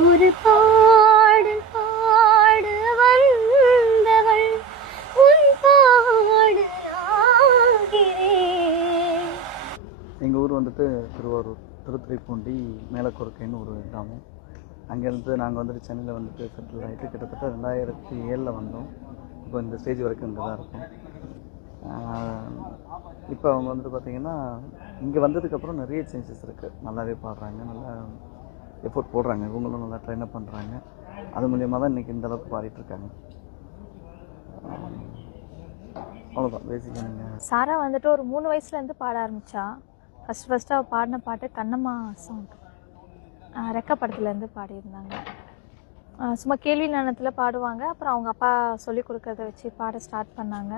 ஒரு பாடல் பாட வந்தவள் உன் பாடலாகிறேன். எங்கள் ஊர் வந்துட்டு திருவாரூர், திருத்துறைப்பூண்டி, மேலக்குறுக்கைன்னு ஒரு கிராமம். அங்கேருந்து நாங்கள் வந்துட்டு சென்னையில் வந்துட்டு செட்டில் ஆகிட்டு கிட்டத்தட்ட 2007 வந்தோம். இப்போ இந்த ஸ்டேஜ் வரைக்கும் இங்கே தான் இருக்கோம். இப்போ அவங்க வந்துட்டு பார்த்திங்கன்னா இங்கே வந்ததுக்கப்புறம் நிறைய சேஞ்சஸ் இருக்குது. நல்லாவே பாடுறாங்க, நல்லா எஃபோர்ட் போடுறாங்க, இவங்களும் நல்லா ட்ரெயினப் பண்ணுறாங்க. அது மூலியமாக தான் இன்றைக்கி இந்தளவுக்கு பாடிட்டுருக்காங்க. அவ்வளோதான் பேசிக்காக. நீங்கள் சாரா வந்துட்டு ஒரு 3 வயசுலேருந்து பாட ஆரம்பித்தா. ஃபஸ்ட்டு அவள் பாடின பாட்டு கண்ணம்மா சாங், ரெக்க படத்துலேருந்து பாடியிருந்தாங்க. சும்மா கேள்வி ஞானத்தில் பாடுவாங்க. அப்புறம் அவங்க அப்பா சொல்லி கொடுக்கறத வச்சு பாட ஸ்டார்ட் பண்ணாங்க.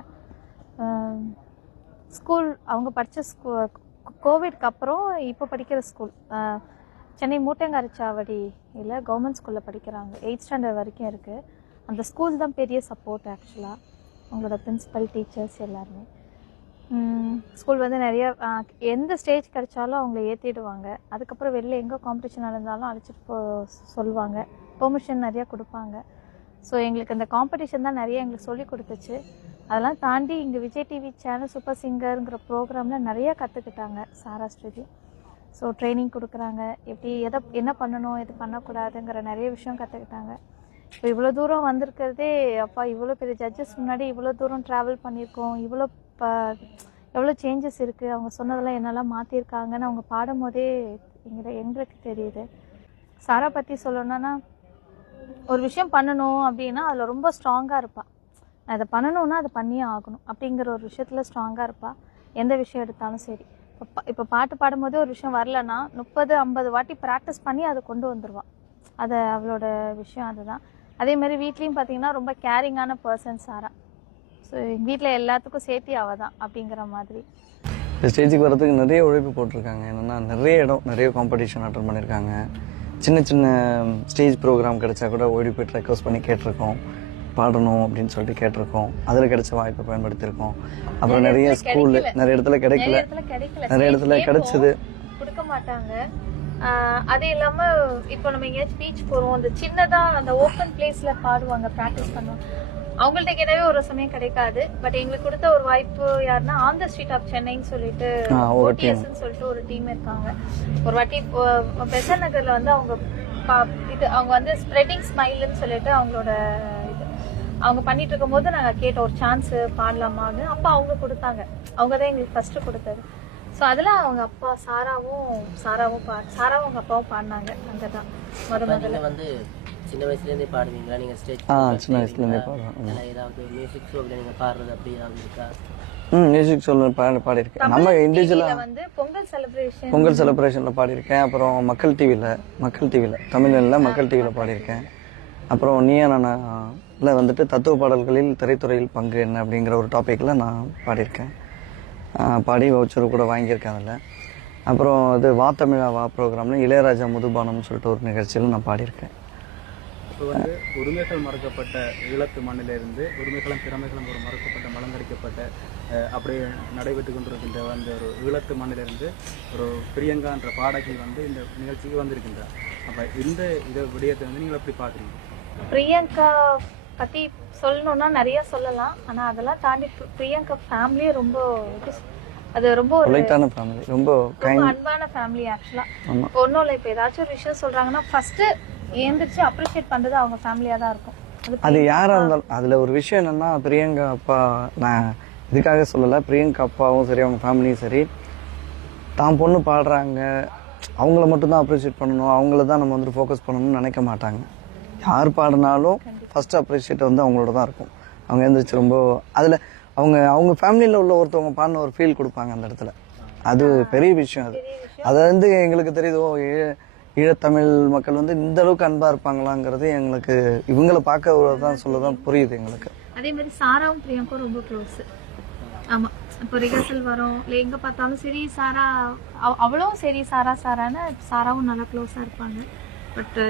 ஸ்கூல் அவங்க படித்த கோவிட்க்கு அப்புறம் இப்போ படிக்கிற ஸ்கூல் சென்னை மூட்டங்காரச்சாவடியில் கவர்மெண்ட் ஸ்கூலில் படிக்கிறாங்க. 8th ஸ்டாண்டர்ட் வரைக்கும் இருக்குது. அந்த ஸ்கூல் தான் பெரிய சப்போர்ட் ஆக்சுவலாக. அவங்களோட பிரின்சிபல், டீச்சர்ஸ் எல்லாருமே. ஸ்கூல் வந்து நிறைய எந்த ஸ்டேஜ் கிடைச்சாலும் அவங்கள ஏற்றிடுவாங்க. அதுக்கப்புறம் வெளில எங்கே காம்படிஷன் நடந்தாலும் அழைச்சிட்டு சொல்லுவாங்க. பெர்மிஷன் நிறையா கொடுப்பாங்க. ஸோ எங்களுக்கு இந்த காம்படிஷன் தான் நிறைய எங்களுக்கு சொல்லி கொடுத்துச்சு. அதெல்லாம் தாண்டி இங்கே விஜய் டிவி சேனல் சூப்பர் சிங்கருங்கிற ப்ரோக்ராமில் நிறையா கற்றுக்கிட்டாங்க சாரா ஸ்ருதி. ஸோ ட்ரைனிங் கொடுக்குறாங்க, எப்படி என்ன பண்ணணும், எது பண்ணக்கூடாதுங்கிற நிறைய விஷயம் கற்றுக்கிட்டாங்க. இப்போ இவ்வளோ தூரம் வந்திருக்கிறதே அப்பா, இவ்வளோ பெரிய ஜட்ஜஸ் முன்னாடி இவ்வளோ தூரம் ட்ராவல் பண்ணியிருக்கோம், எவ்வளோ சேஞ்சஸ் இருக்குது, அவங்க சொன்னதெல்லாம் என்னெல்லாம் மாற்றிருக்காங்கன்னு அவங்க பாடும் போதே எங்களுக்கு தெரியுது. சாரா பற்றி சொல்லணுன்னா, ஒரு விஷயம் பண்ணணும் அப்படின்னா அதில் ரொம்ப ஸ்ட்ராங்காக இருப்பாள். அதை பண்ணணுன்னா அதை பண்ணியே ஆகணும் அப்படிங்கிற ஒரு விஷயத்தில் ஸ்ட்ராங்காக இருப்பாள். எந்த விஷயம் எடுத்தாலும் சரி. இப்போ பாட்டு பாடும்போதே ஒரு விஷயம் வரலன்னா 30-50 வாட்டி ப்ராக்டிஸ் பண்ணி அதை கொண்டு வந்துடுவாள். அது அவளோட விஷயம் அதுதான். அதேமாதிரி வீட்லேயும் பார்த்தீங்கன்னா ரொம்ப கேரிங்கான பர்சன் சாரா. ஸோ எங்கள் வீட்டில் எல்லாத்துக்கும் சேர்த்தி அவள் தான் அப்படிங்கிற மாதிரி. இந்த ஸ்டேஜுக்கு வரதுக்கு நிறைய உழைப்பு போட்டிருக்காங்க. என்னென்னா நிறைய காம்படிஷன் அட்டன் பண்ணியிருக்காங்க. சின்ன சின்ன ஸ்டேஜ் ப்ரோக்ராம் கிடைச்சா கூட ஓடி போய்ட்டு ரெக்வஸ்ட் பண்ணி கேட்டிருக்கோம், பாடணும் அப்படின்னு சொல்லிட்டு கேட்டிருக்கோம். அதில் கிடைச்ச வாய்ப்பை பயன்படுத்தியிருக்கோம். அப்புறம் நிறைய ஸ்கூலு நிறைய இடத்துல கிடைக்கல, நிறைய இடத்துல கிடைச்சது கொடுக்க மாட்டாங்க. அது இல்லாமல் இப்போ நம்ம எங்கேயாச்சும் பீச் போகிறோம், அந்த சின்னதாக அந்த ஓப்பன் பிளேஸில் பாடுவாங்க, ப்ராக்டிஸ் பண்ணுவாங்க. அவங்கள்ட்ட கேட்டவே ஒரு சமயம் கிடைக்காது. பட் எங்களுக்கு கொடுத்த ஒரு வாய்ப்பு யாருன்னா ஆன் த ஸ்ட்ரீட் ஆஃப் சென்னைன்னு சொல்லிட்டு OTSன்னு சொல்லிட்டு ஒரு டீம் இருக்காங்க. ஒரு வாட்டி பெசன் நகரில் வந்து அவங்க வந்து ஸ்ப்ரெட்டிங் ஸ்மைல்னு சொல்லிட்டு அவங்களோட அவங்க பண்ணிட்டு இருக்கும் போது நாங்கள் கேட்டோம் ஒரு சான்ஸ் பாடலாமான்னு. அப்போ அவங்க கொடுத்தாங்க. அவங்க தான் எங்களுக்கு ஃபர்ஸ்ட் கொடுத்தது. ஸோ அதில் அவங்க அப்பா சாராவும் அவங்க அப்பாவும் பாடினாங்க. அங்கே தான் முதல்ல வந்து சின்ன வயசுலேருந்தே பாடுவீங்களா நீங்கள்? ஸ்டேஜ் சின்ன வயசுலேருந்தே பாடுவேன். ஏதாவது மியூசிக் ஷோவில் நீங்கள் பாடுறது அப்படி ஏதாவது இருக்கா? மியூசிக் ஷோவில் பாடியிருக்கேன். நம்ம இண்டிவிஜுவலாக வந்து பொங்கல் செலிப்ரேஷனில் பாடியிருக்கேன். அப்புறம் மக்கள் டிவியில் தமிழில் மக்கள் டிவியில் பாடியிருக்கேன். அப்புறம் நீயா நானால வந்துட்டு தத்துவ பாடல்களில் திரைத்துறையில் பங்கு என்ன அப்படிங்கிற ஒரு டாப்பிக்கில் நான் பாடியிருக்கேன். பாடி வவுச்சர் கூட வாங்கியிருக்கேன் அதில். அப்புறம் இது வா தமிழா வா ப்ரோக்ராமில் இளையராஜா முதுபானம்னு சொல்லிட்டு ஒரு நிகழ்ச்சியில் நான் பாடியிருக்கேன். இப்போ வந்து உரிமைகள் மறுக்கப்பட்ட ஈழத்து மண்ணிலிருந்து உரிமைகளும் திறமைகளும் ஒரு மறுக்கப்பட்ட மலங்கடிக்கப்பட்ட அப்படி நடைபெற்று கொண்டிருக்கின்ற அந்த ஒரு ஈழத்து மண்ணிலிருந்து ஒரு பிரியங்கான்ற பாடகி வந்து இந்த நிகழ்ச்சிக்கு வந்திருக்கின்றார். அப்போ இந்த விடயத்தை வந்து நீங்கள் எப்படி பார்க்குறீங்க? பிரியங்கா பற்றி சொல்லணுன்னா நிறைய சொல்லலாம். ஆனால் அதெல்லாம் தாண்டி பிரியங்கா ஃபேமிலியே ரொம்ப ரொம்ப ஃபேமிலி, ரொம்ப அன்பான ஃபேமிலி ஆக்சுவலாக. ஒன்றும் இல்லை, இப்போ ஏதாச்சும் ஒரு விஷயம் சொல்கிறாங்கன்னா ஃபஸ்ட்டு ஏந்திரிச்சு அப்ரிஷியேட் பண்ணுறது அவங்க ஃபேமிலியாக தான் இருக்கும். அது யாராக இருந்தாலும். அதில் ஒரு விஷயம் என்னென்னா, பிரியங்கா அப்பா, நான் இதுக்காக சொல்லலை, பிரியங்கா அப்பாவும் சரி அவங்க ஃபேமிலியும் சரி, தான் பொண்ணு பாடுறாங்க அவங்கள மட்டும்தான் அப்ரிஷியேட் பண்ணணும், அவங்கள தான் நம்ம வந்துட்டு ஃபோக்கஸ் பண்ணணும்னு நினைக்க மாட்டாங்க. யார் பாடினாலும் ஃபஸ்ட்டு அப்ரிஷியேட் வந்து அவங்களோட தான் இருக்கும். அவங்க எழுந்திரிச்சு ரொம்ப அதில் அவங்க ஃபேமிலியில் உள்ள ஒருத்தவங்க பாடின ஒரு ஃபீல் கொடுப்பாங்க அந்த இடத்துல. அது பெரிய விஷயம். அது வந்து எங்களுக்கு தெரியுதோ ஈழத்தமிழ் மக்கள் வந்து இந்த அளவுக்கு அன்பா இருப்பாங்களாங்கிறது எங்களுக்கு இவங்களை பார்க்க தான் சொல்லதான் புரியுது எங்களுக்கு. அதே மாதிரி சாராவும் பிரியங்காவும் ரொம்ப க்ளோஸ். ஆமாம், இப்போ ரிஹர்சல் வரும் இல்லை எங்கே பார்த்தாலும் சரி சாரா அவளும் சரி சாரான்னு சாராவும் நல்லா க்ளோஸாக இருப்பாங்க. பட்டு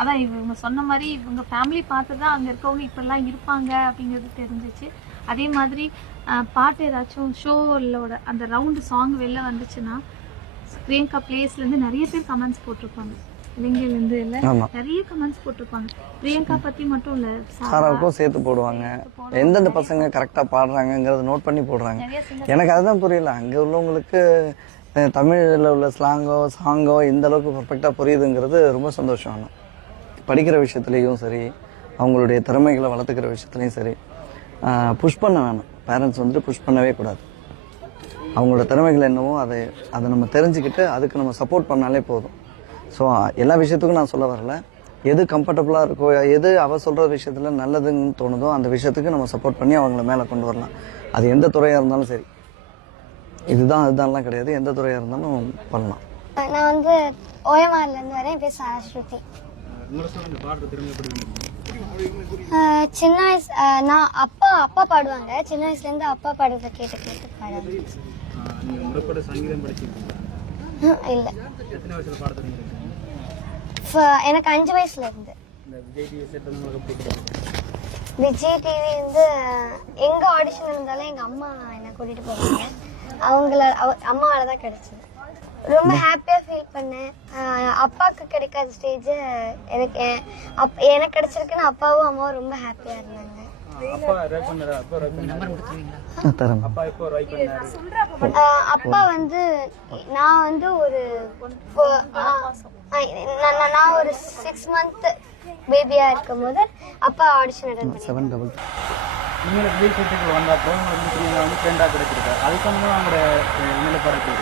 அதான் இவங்க சொன்ன மாதிரி இவங்க ஃபேமிலி பார்த்து தான் அங்கே இருக்கவங்க இப்படிலாம் இருப்பாங்க அப்படிங்கிறது தெரிஞ்சிச்சு. அதே மாதிரி பாட்டு ஏதாச்சும் ஷோவோட அந்த ரவுண்டு சாங் வெளில வந்துச்சுன்னா பிரியங்கா பிளேஸ்லேருந்து நிறைய பேர் கமெண்ட்ஸ் போட்டிருப்பாங்க. இலங்கையிலேருந்து இல்லை ஆமாம், நிறைய கமெண்ட்ஸ் போட்டிருப்பாங்க. பிரியங்கா பற்றி மட்டும் இல்லை, சாராவுக்கும் சேர்த்து போடுவாங்க. எந்தெந்த பசங்க கரெக்டாக பாடுறாங்கங்கிறத நோட் பண்ணி போடுறாங்க. நிறைய சிங்கர் எனக்கு அதுதான் புரியல. அங்கே உள்ளவங்களுக்கு தமிழில் உள்ள சாங்கோ இந்த அளவுக்கு பர்ஃபெக்டாக புரியுதுங்கிறது ரொம்ப சந்தோஷம். ஆனால் படிக்கிற விஷயத்துலேயும் சரி, அவங்களுடைய திறமைகளை வளர்த்துக்கிற விஷயத்துலையும் சரி, புஷ் பண்ண வேணும். பேரண்ட்ஸ் வந்துட்டு புஷ் பண்ணவே கூடாது. அவங்களோட திறமைகள் என்னவோ அதை நம்ம தெரிஞ்சுக்கிட்டு அதுக்கு நம்ம சப்போர்ட் பண்ணாலே போதும். ஸோ எல்லா விஷயத்துக்கும் நான் சொல்ல வரல. எது கம்ஃபர்டபுளாக இருக்கோ, எது அவள் சொல்கிற விஷயத்தில் நல்லதுன்னு தோணுதோ அந்த விஷயத்துக்கு நம்ம சப்போர்ட் பண்ணி அவங்கள மேலே கொண்டு வரலாம். அது எந்த துறையாக இருந்தாலும் சரி. இதுதான் அதுதான்லாம் கிடையாது, எந்த துறையாக இருந்தாலும் பண்ணலாம். நான் வந்து ஓயமாரிலேருந்து வரேன். என் பேர் சாஸ்ருதி. உங்களுக்கு இந்த பாடுற திறமை எப்படி இருந்துச்சு? சின்ன வயசு நான் அப்பா பாடுவாங்க. சின்ன வயசுலேருந்து அப்பா பாடுறத கேட்டு பாடுவாங்க. நீங்கள் முறைப்பட சங்கீதம் படிச்சிருக்கீங்களா? இல்லை, எத்தனை வயசுல பாட தெரிஞ்சிருக்கீங்க? எனக்கு 5 வயசுல இருந்து. இந்த விஜய் டிவி செட் உங்களுக்கு எப்படி கிடைக்கும்? விஜய் டிவி வந்து எங்க ஆடிஷன் இருந்தாலும் எங்க அம்மா என்னை கூட்டிட்டு போவாங்க. அம்மாவால தான் கிடைச்சது. ரொம்ப ஹாப்பியா ஃபீல் பண்ணேன். அப்பாவுக்கு கிடைக்காத ஸ்டேஜ் எனக்கு கிடைச்சிருக்குன்னு அப்பாவும் அம்மாவும் ரொம்ப ஹாப்பியா இருந்தாங்க. அப்பா வந்து நான் வந்து நான் ஒரு 6 மந்த் பேபியா இருக்கும் போது அப்பா ஆடிஷன் நடந்தது. நீங்கள் விஜய் செட்டுக்கு வந்தப்போ உங்களுக்கு வந்து ஃப்ரெண்டாக கிடைச்சிருக்காரு. அதுக்கு வந்து அவங்களோட நிலைப்பாடு இருக்கு.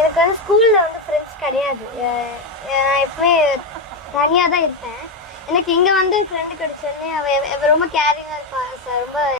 எனக்கு வந்து ஸ்கூல்ல வந்து ஃப்ரெண்ட்ஸ் கிடையாது. நான் எப்பவுமே தனியாக தான் இருப்பேன். எனக்கு இங்கே வந்து ஃப்ரெண்டு கிடைச்சோடனே அவ ரொம்ப கேரிங்காக இருப்பா. ரொம்ப